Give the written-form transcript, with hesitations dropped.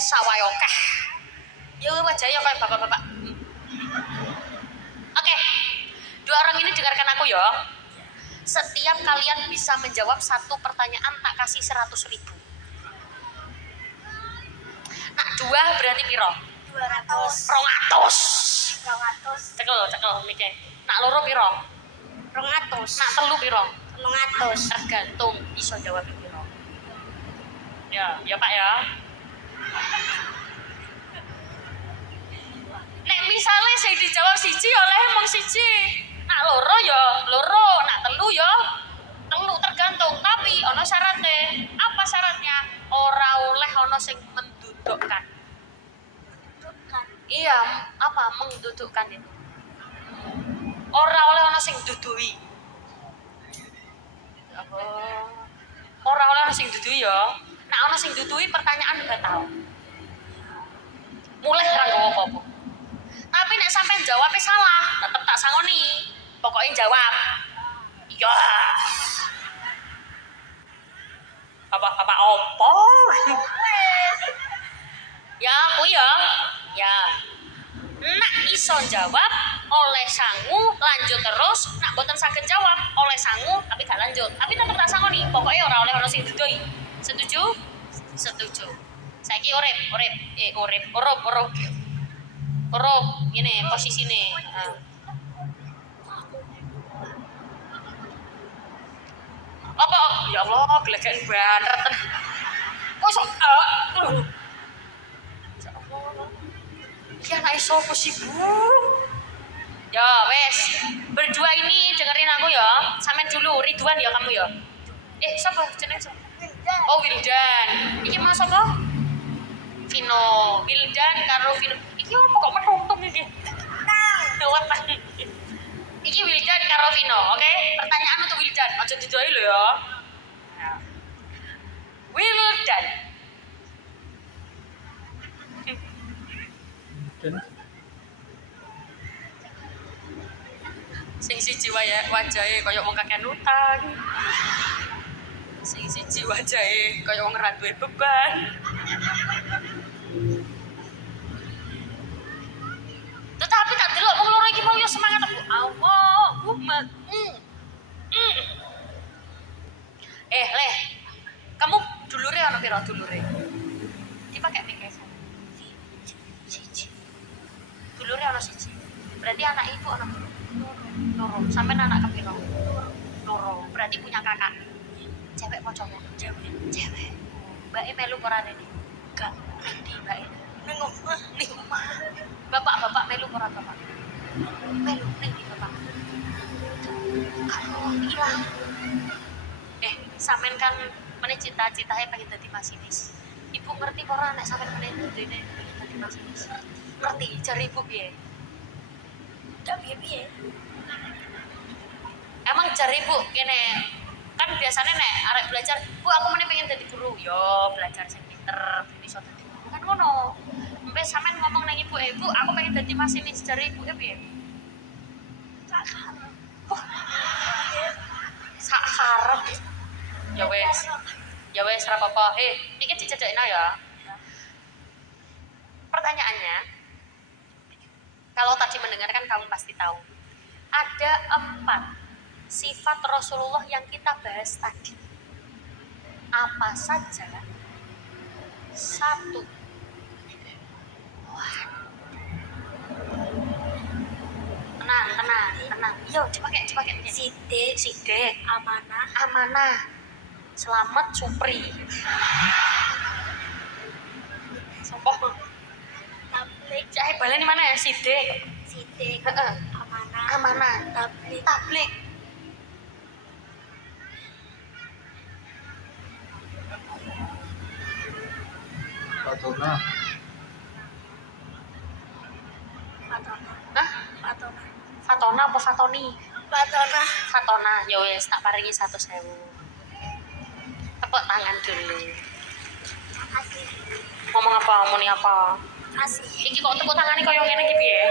Sawai okeh. Ya wajahnya kayak bapak-bapak. Oke. Dua orang ini dengarkan aku ya. Setiap kalian bisa menjawab satu pertanyaan tak kasih 100.000. Nak dua berarti piro? 200. 200. Cekel mikir. Nak loro piro? 200. Nak telu piro? 300. Tergantung iso jawab piro. Ya Pak ya. Nek misalnya saya dijawab siji oleh mong siji. Nak loro ya loro, nak telu ya telu, tergantung. Tapi ono syaratnya. Apa syaratnya? Ora oleh ono sing mendudukkan. Iya, apa mendudukkan itu? Ora oleh ono sing dudui. Ora oleh ono sing dudui ya. Nah ono sing dudui pertanyaan batal. Mulai ra nggowo apa-apa. Tapi nek sampean jawabnya salah, tetep tak sangoni. Pokoknya jawab. Iya. Apa opo? Ya, aku ya. Ya. Nak iso jawab oleh sangu lanjut terus, nak boten saged jawab oleh sangu tapi gak lanjut. Tapi tetep tak sangoni. Pokoknya ora oleh ono sing dudui. Setuju? Setuju. Saiki urip ngene posisine. Apa? Ya Allah, gelegean banget. Kok sok Iya anak sopo sih Bu? Ya wes, berdua ini dengerin aku ya. Sampean dulu, Ridwan ya kamu ya. Siapa jenenge sapa? Oh Wildan. Iki mas apa? Vino. Wildan karo Vino. Iki opo kok menuntung iki? Lewat lagi. Iki Wildan karo Vino, oke? Pertanyaan untuk Wildan, aja didoai lho ya. Wildan. Sing siji wajahe kaya wong kakean utang. Sing siji wajahe kaya wong ora duwe beban. Tetapi tak delok wong loro iki mau yo semangat aku. Allahumma. Leh. Kamu dulure ana pira dulure? Dipakai mikir. Siji. Dulure ana siji. Berarti anak ibu ana loro. Sampai anak kepiro? Loro. Berarti punya kakak. Cewek apa cowok? Cewek. Mbake melu ora rene? Enggak. Ndi mbake? Ning omah. Bapak melu ora bapak? Melu ning ndi bapak? Kalau hilang. Sampean kan meneh cita-citae pengen dadi masinis. Ibu ngerti ora nek sampean meneh dene dadi masinis? Ngerti, jare ibu piye? Ndak piye-piye. Emang jare ibu kene kan biasanya nek arek belajar, Bu aku meneh pengen dadi guru. Yo belajar sing pinter, ben iso dadi guru kan ngono. Sampai sampean ngomong nang ibu, Bu aku pengen dadi masinis, jare ibu piye? Sak karep. Ya wes ora apa-apa. Iki dicedekno ya. Pertanyaannya, kalau tadi mendengarkan kamu pasti tahu. Ada 4 sifat Rasulullah yang kita bahas tadi. Apa saja? 1. Tenang. Yo, dipakai. Sidik. Amanah. Selamat Supri. Sopo? Tablik. Cai balen mana ya? Sidik. Heeh. Amanah. Tablik. Fatona apa Fatoni? Fatona. Ya wes tak paringi 100.000. Tepuk tangan dulu. Ngomong apa? Muni apa? Kasih. Iki kok tepuk tangan nih koyo ngene iki piye?